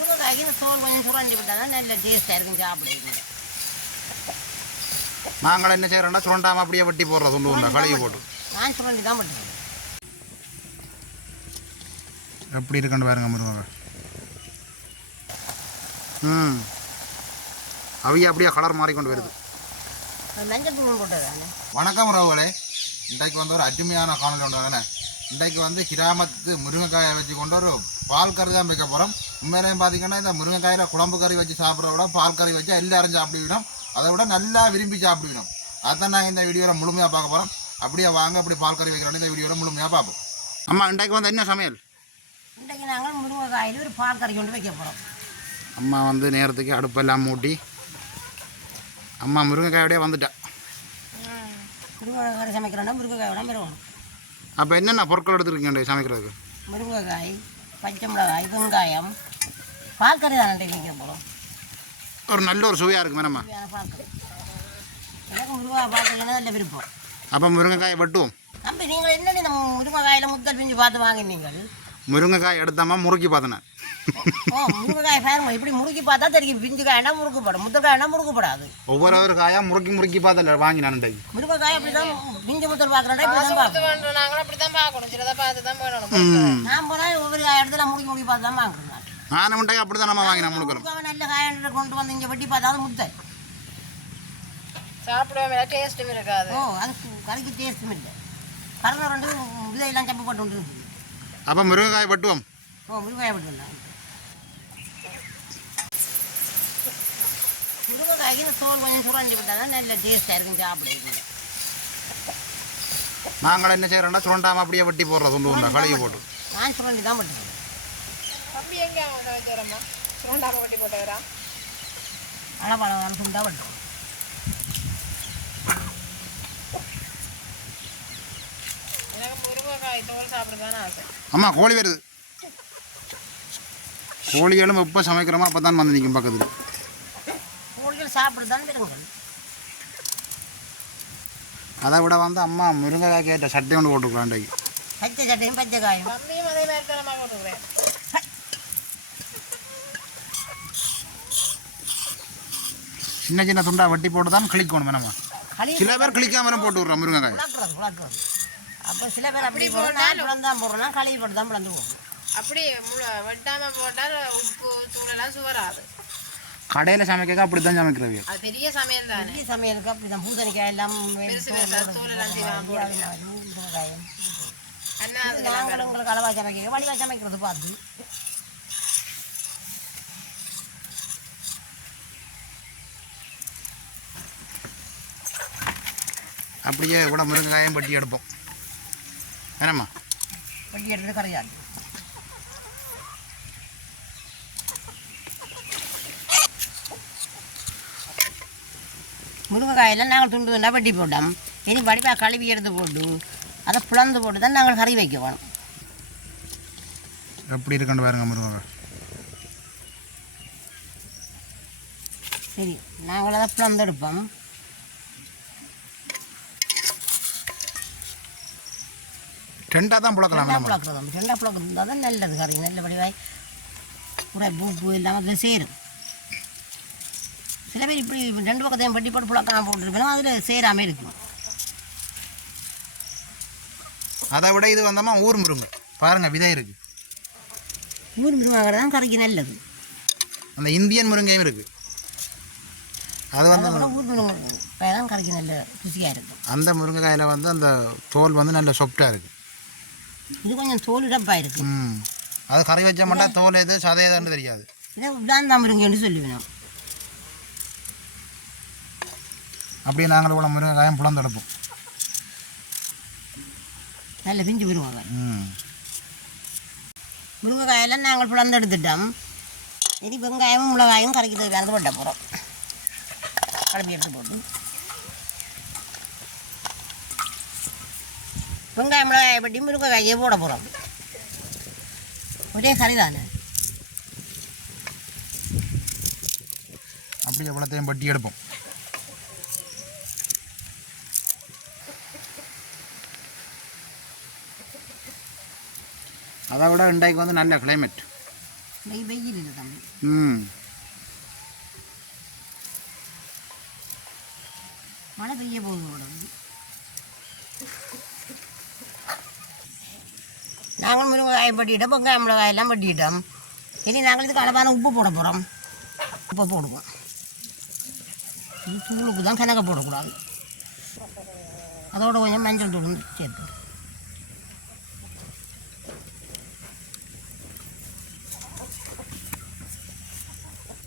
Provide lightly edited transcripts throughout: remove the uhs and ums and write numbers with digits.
முருங்கைக்காய்க்கு இந்த தோல் கொஞ்சம் சுரண்டி விட்டால் தான் நல்ல டேஸ்ட்டாக இருக்கும் சாப்பிடுறது. நாங்கள் என்ன செய்கிறோம்னா சுரண்டாமல் அப்படியே வெட்டி போடுறோம் துண்டு உண்டா கழுவி போட்டு. நான் சுரண்டி தான் பண்ணுறேன். எப்படி இருக்குன்னு பாருங்க முருங்கைக்காய். அவைய அப்படியே கலர் மாறிக்கொண்டு வருது. மஞ்சள் தூள் போட்டது. வணக்கம் உறவுகளே, இன்றைக்கு வந்து ஒரு அருமையான காணொலி ஒன்று தானே. இன்றைக்கு வந்து கிராமத்து முருங்கைக்காயை வச்சு கொண்டு ஒரு பால் கறி தான் வைக்க போகிறோம். உண்மையிலையும் பார்த்தீங்கன்னா இந்த முருங்கைக்காயில் குழம்பு கறி வச்சு சாப்பிட்றத விட பால் கறி வச்சா எல்லாரும் சாப்பிடுவிடும், அதை விட நல்லா விரும்பி சாப்பிடுவிடும். அதுதான் நாங்கள் இந்த வீடியோவில் முழுமையாக பார்க்க போகிறோம். அப்படியே வாங்க அப்படி பால் கறி வைக்கிறோம் இந்த வீடியோவில் முழுமையாக பார்ப்போம். அம்மா இன்றைக்கு வந்து என்ன சமையல்? இன்றைக்கு நாங்கள் முருங்கைக்காயில் ஒரு பால் கறி கொண்டு வைக்க போகிறோம். அம்மா வந்து நேரத்துக்கு அடுப்பெல்லாம் மூட்டி அம்மா முருங்கைக்காயோடய வந்துட்டா. முருங்கைக்காய் சமைக்கிறோன்னா முருங்கைக்காயோட மிருகணும். அப்போ என்னென்ன பொருட்கள் எடுத்துருக்கீங்க சமைக்கிறதுக்கு? முருங்கைக்காய், பச்சை மிளகாய், வெங்காயம், பால் கறி தான் வைக்க போகிறோம். ஒரு நல்ல ஒரு சுவையாக இருக்கும் வேணாம்மா. பால் கறி எனக்கு முருங்கைக்காய் பார்க்கலன்னா நல்ல விருப்பம். அப்போ முருங்கைக்காயை வெட்டுவோம். தம்பி நீங்கள் என்ன இந்த முருங்கைக்காயில் முத்தல் பிஞ்சு பார்த்து வாங்கினீங்கள்? முருங்கைக்காய் எடுத்தாமா முறுக்கி பார்த்தேன். முருங்கைக்காய் பாருங்க, இப்படி முறுக்கி பார்த்தா தெரியும். பிஞ்சு காய்னா முறுக்குப்படும், முத்தக்காய்னா முறுக்குப்படாது. ஒவ்வொரு காயாக முறுக்கி பார்த்தல வாங்கி நான் முருங்கைக்காய் அப்படிதான் பிஞ்சு முத்தல் பார்க்குறேன். நான் போனால் ஒவ்வொரு காய் எடுத்து நான் முறுக்கி பார்த்து தான் வாங்குறேன். நான் முட்டைக்கு அப்படி தான் நம்ம வாங்கினா முழுக்கிறோம். நல்ல காய் கொண்டு வந்து இங்கே வெட்டி பார்த்தாலும் முத்தல் சாப்பிடுவோம், டேஸ்ட்டும் இருக்காது. அதுக்கு கறிக்கு டேஸ்ட்டும் இல்லை. கறவை ரெண்டு விதையெல்லாம் சப்பு போட்டு கொண்டு இருக்குது. அப்போ முருங்கைக்காய் வெட்டுவோம். முருங்கைக்காய் வெட்டுலாம். முருங்கைக்காய்க்கு இந்த தோல் கொஞ்சம் சுரண்டி விட்டால் தான் நல்ல டேஸ்ட்டாக இருக்கும் சாப்பிடுறது. நாங்கள் என்ன செய்கிறோம்னா சுரண்டாமல் அப்படியே வெட்டி போடுறோம் துண்டு உண்டா கழுவி போட்டு. நான் சுரண்டி தான் பண்ணுறேன். அப்படி எங்கே சமைக்கிறோம்மா? சுரண்டாமல் வெட்டி போட்டவரா? அளவான சுண்டா பண்ணுறோம். எனக்கு முருங்கைக்காய் தோல் சாப்பிடுதானே ஆசை. அம்மா கோழி வருது. கோழிகளும் எப்போ சமைக்கிறோமோ அப்போ தான் வந்து நிற்கும் பக்கத்தில். கோழிகள் சாப்பிடுதான் விடுங்கள். அதை விட வந்து அம்மா முருங்கைக்காய் கேட்ட சட்டை கொண்டு போட்டுக்கலாம். பச்சை சட்டையும் பச்சை காயும் மம்மியும் அதே மாதிரி தான் போட்டுக்கிறேன். சின்ன சின்ன துண்டா வெட்டி போட்டு தான் கிளிக்கணும் வேணாமா. சில பேர் கிளிக்காம போட்டு விட்றோம் முருங்கைக்காய். அப்போ சில பேர் அப்படி போட்டால் தான் போடுறோம், கழுவி போட்டு தான் பிளந்து போடுறோம். அப்படி வெட்டாமல் போட்டால் உப்பு தூளெல்லாம் சுவராது. கடையில் சமைக்க அப்படி தான் சமைக்கிறவே. அது பெரிய சமையல் தானே. பெரிய சமையலுக்கு அப்படி தான் பூசணிக்காய் எல்லாம் உங்களுக்கு அளவாக சமைக்க வடிவாக சமைக்கிறது பார்த்து. அப்படியே கூட முருங்கைக்காயும் பட்டி எடுப்போம் வேணாம்மா. பட்டி எடுத்து கரையாது. முருங்கைக்காயெல்லாம் நாங்கள் துண்டு துண்டாக வெட்டி போட்டோம். இனி வடிவாக கழுவி எடுத்து போட்டு அதை பிளந்து போட்டு தான் நாங்கள் கறி வைக்க வேணும். எப்படி இருக்குன்னு பாருங்க முருங்கைக்காய். சரி, நாங்கள் அதை பிளந்து எடுப்போம். ரெண்டாக தான் புழக்கலாம். ரெண்டாக புழக்கிறது இருந்தால் தான் நல்லது கறி. நல்ல வடிவாய் கூட பூப்பு இல்லாமல் அதில் சேரும். சில பேர் இப்படி ரெண்டு பக்கத்தையும் பட்டி போட்டு புழக்காமல் போட்டுருக்கணும், அதில் சேராமல் இருக்கும். அதை விட இது வந்தோமா ஊர் முருங்கை பாருங்கள், விதை இருக்குது. ஊர் முருங்கை தான் கறிக்கு நல்லது. அந்த இந்தியன் முருங்கையும் இருக்குது. அது வந்து ஊர் முருங்கை தான் கறிக்கு நல்ல ருசியாக இருக்கும். அந்த முருங்கைக்காயில் வந்து அந்த தோல் வந்து நல்ல சொப்டாக இருக்குது. இது கொஞ்சம் தோல் இடப்பாக இருக்குது. அது கறி வச்ச மாட்டா தோல் எது சதை எதுன்னு தெரியாது. இதை உடாந்தா முருங்கைன்னு சொல்லுவேன். அப்படியே நாங்கள் கூட முருங்கைக்காயும் புலந்தெடுப்போம். நல்ல பிஞ்சு முருங்கைக்காய். முருங்கைக்காயெல்லாம் நாங்கள் புலந்தெடுத்துட்டோம். இனி வெங்காயமும் மிளகாயும் கறிக்கிறது வேறு போட்ட போகிறோம். கலப்பி எடுத்து போட்டு வெங்காயம் மிளகாயை பட்டி முருங்கைக்காயை போட போகிறோம். ஒரே கறி தானே. அப்படியே எவ்வளோத்தையும் பட்டி எடுப்போம். அதை விட இன்றைக்கு வந்து நல்ல கிளைமேட். வெயில் இல்லை தம்பி. மழை பெய்ய போகுது உடம்பு. நாங்கள் முருங்கைக்காய் பட்டிட்டோம், வெங்காயம் மிளகாயெல்லாம் பட்டிட்டோம். இனி நாங்கள் இதுக்கு அளவான உப்பு போட போகிறோம். உப்பு போடுவோம். இது தூளுக்கு தான் கணக்க போடக்கூடாது. அதோட கொஞ்சம் மஞ்சள் தூள் சேர்த்து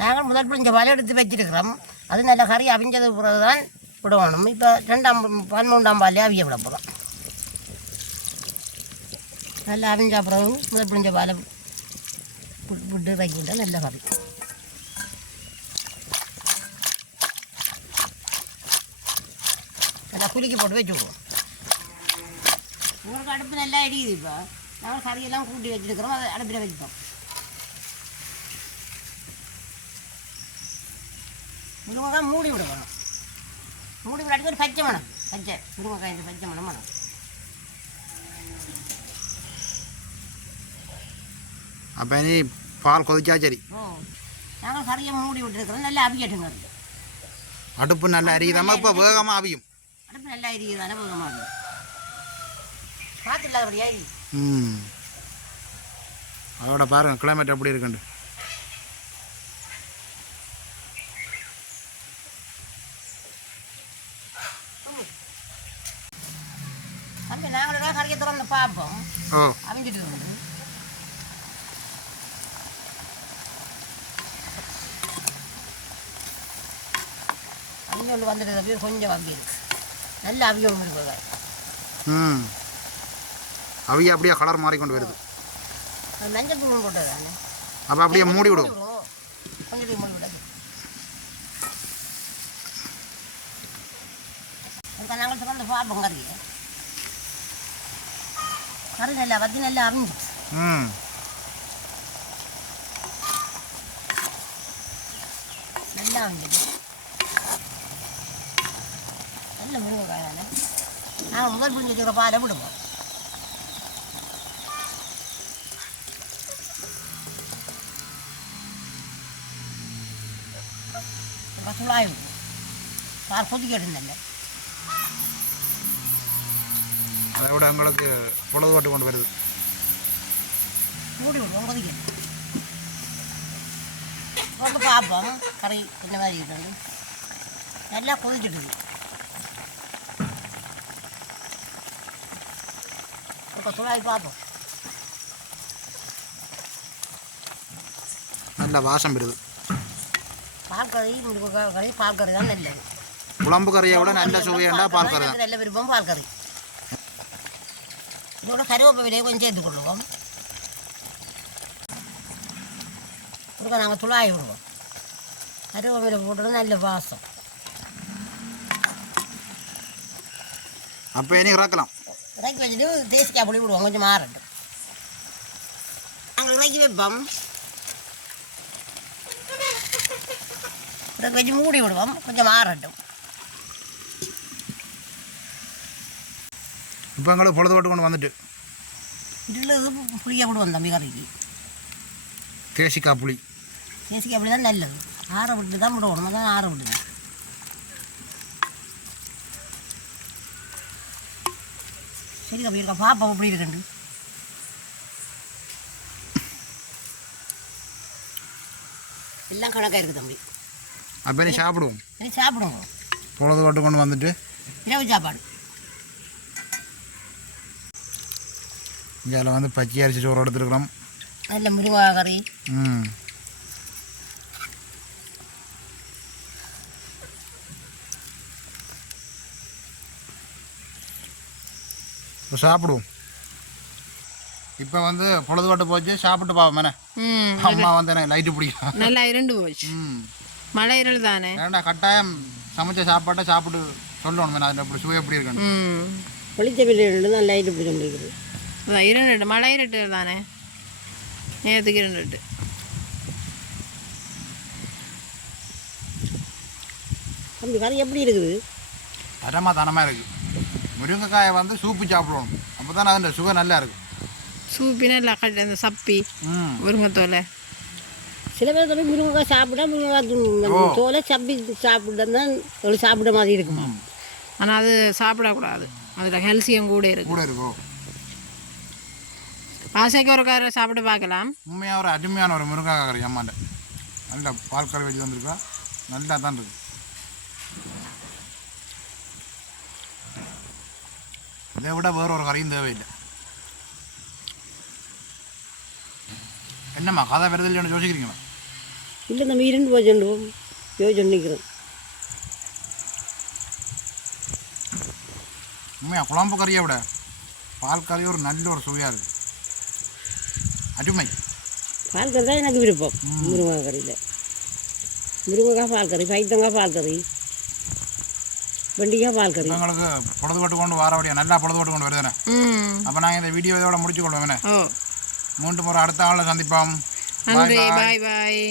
நாங்கள் முதல் பிடிஞ்ச பால் எடுத்து வச்சிருக்கிறோம். அது நல்ல கறி அவிஞ்சது பிறகு தான் விடணும். இப்போ 13ஆம் பாலே அவிய விட போகிறோம். நல்லா அவிஞ்ச பிறகு முதல் பிடிஞ்ச பாலை விட்டு வைக்கின்ற நல்ல கறி. நல்லா குலுக்கி போட்டு வச்சுக்குவோம். உங்களுக்கு அடுப்பு நல்லா எரியுது. இப்போ நாங்கள் கறியெல்லாம் கூட்டி வச்சுருக்கிறோம். அதை அடுப்பில் வச்சுப்போம். முருங்கைக்காய் மூடி விடணும். மூடி விடாட்டி ஒரு பச்சை மணம். பச்சை முருங்கைக்காய் இந்த பச்சை மணம் மணம். அப்போ நீ பால் கொதிச்சா சரி. நாங்கள் கறியை மூடி விட்டுருக்கிறோம். நல்லா அவியட்டுங்க. அடுப்பு நல்லா எரியுதாம்மா? இப்போ வேகமாக அவியும். அடுப்பு நல்லா எரியுதானே வேகமாக அவியும். காற்று இல்லாதபடியா எரி. அதோட பாருங்க கிளைமேட் எப்படி இருக்குண்டு. தம்பி நாங்களே கறியை திறந்து பார்ப்போம். அவிஞ்சிட்டு இருந்து அவிஞ்சொன்று வந்துட்டு கொஞ்சம் அவி இருக்கு. நல்ல அவியம் இருக்கு. அவிய அப்படியே கலர் மாறி கொண்டு வருது. மஞ்சள் தூள் போட்டதானே. அப்போ அப்படியே மூடி விடும். கொஞ்சம் மூடி விடாது. அதுக்கு நாங்கள் திறந்து பார்ப்போம் கறியை. கறி நல்லா வச்சு நல்லா அவிஞ்சிச்சு. நல்லா அவிஞ்சிச்சு. நல்ல முருங்கைக்காய் தானே. நாங்கள் முதல் பிடிச்சி வச்சுக்கிற பாலை விடுவோம். சுளாய் விடுவோம். பால் கொதிக்கிட்டு அதை விட உங்களுக்கு பொழுதுபாட்டு கொண்டு வருது. மூடி விடுவோம். கொதிக்கிட்டு வந்து பார்ப்போம் கறி இந்த மாதிரி இருக்குது. நல்லா கொதிச்சுட்டுது. இப்போ சுளாய் பார்ப்போம். நல்ல வாசம் வருது. பால் கறி முருங்கைக்காய் கறி பால் கறி தான் நல்லது. குழம்பு கறியை விட நல்ல சுவையாண்டா பால் கறி தான். நல்ல விருப்பம் பால் கறி. இதோட கருவேப்பிலையை கொஞ்சம் சேர்த்து கொள்ளுவோம். கொடுக்க நாங்கள் துளாய் விடுவோம். கருவேப்பிலை போட்டது நல்ல வாசம். அப்போ இனி இறக்கலாம். இறக்கி வச்சுட்டு தேசிக்காய் பொடி விடுவோம். கொஞ்சம் மாறட்டும். நாங்கள் இறக்கி வைப்போம். இறக்கி வச்சு மூடி விடுவோம். கொஞ்சம் மாறட்டும். இப்போ எங்களுக்கு பொழுதுபாட்டு கொண்டு வந்துட்டு இதில் இது புளியாக விடுவோம் தம்பி கறிக்கு. தேசிக்காய் புளி. தேசிக்காய் புளி தான் நல்லது. ஆற விட்டு தான் விடுவோம். நம்ம தான் ஆற விடுது. சரி தம்பி இருக்கா பாப்பா எப்படி இருக்குண்டு. எல்லாம் கணக்காக இருக்குது தம்பி. அப்போ நீ சாப்பிடுவோம். சரி சாப்பிடுவோம். பொழுதுபாட்டு கொண்டு வந்துட்டு இரவு சாப்பாடு. இதில் வந்து பச்சை அரிசி சோறு எடுத்துருக்குறோம். நல்ல முருங்கைக்காய் கறி. இப்போ சாப்பிடுவோம். இப்போ வந்து பொழுதுபாட்டு போச்சு. சாப்பிட்டு பார்ப்போம். அம்மா வந்து எனக்கு லைட்டு பிடிக்கும். நல்லா இரண்டு போச்சு. மழை இரல் தானே. ஏன்னா கட்டாயம் சமைச்ச சாப்பாட்டை சாப்பிட்டு சொல்லணும். அதில் எப்படி சுவை எப்படி இருக்குன்னு. வெளிச்ச பிள்ளை தான் லைட்டு பிடிக்க முடியுது. அதான் இரண்டு மழை இரட்டு தானே. நேரத்துக்கு இரண்டு. அந்த கறி எப்படி இருக்குது? தனமாக இருக்குது. முருங்கைக்காயை வந்து சூப்பு சாப்பிடணும். அப்போ தான் அதோட சுவை நல்லா இருக்கும். சூப்பி நல்லா அந்த சப்பி முருங்கைத்தோலை சில பேர் தம்பி முருங்கைக்காய் சாப்பிட்டா முருங்கைக்காய் தோலை சப்பி சாப்பிட்டா தான் ஒரு சாப்பிட்ட மாதிரி இருக்குமா. ஆனால் அது சாப்பிடக்கூடாது, அதில் கால்சியம் கூட இருக்கு. கூட இருக்கும். ஆசைக்கு ஒரு காரை சாப்பிட்டு பார்க்கலாம். உண்மையாக ஒரு அருமையான ஒரு முருங்கைக்காய் கறி அம்மாண்ட நல்ல பால் கறி வச்சு வந்திருக்கா, நல்லா தான் இருக்கு. இதை விட வேற ஒரு கறியும் தேவையில்லை. என்னம்மா கதை வருது இல்லைன்னு யோசிக்கிறீங்களா? இல்லை நம்ம 2 போய் சொல்லுவோம் யோசிச்சுக்கிறோம். உண்மையாக குழம்பு கறியை விட பால் கறி ஒரு நல்ல ஒரு சுவையாக இருக்குது. அருமை. பால் கறி தான் எனக்கு விருப்பம். முருங்கைக்காய் கறியில் முருங்கைக்காய் பால் கறி, பைத்தங்காய் பால் கறி, வெண்டிக்காய் பால் கறி. எங்களுக்கு பொழுதுபட்டு கொண்டு வாரபடியா நல்லா பொழுதுபட்டு கொண்டு வருதுண்ணே. அப்போ நாங்கள் இந்த வீடியோ இதோட முடிச்சு கொள்வோம். மீண்டும் ஒரு அடுத்த ஆளில் சந்திப்போம். நன்றி, பாய் பாய்.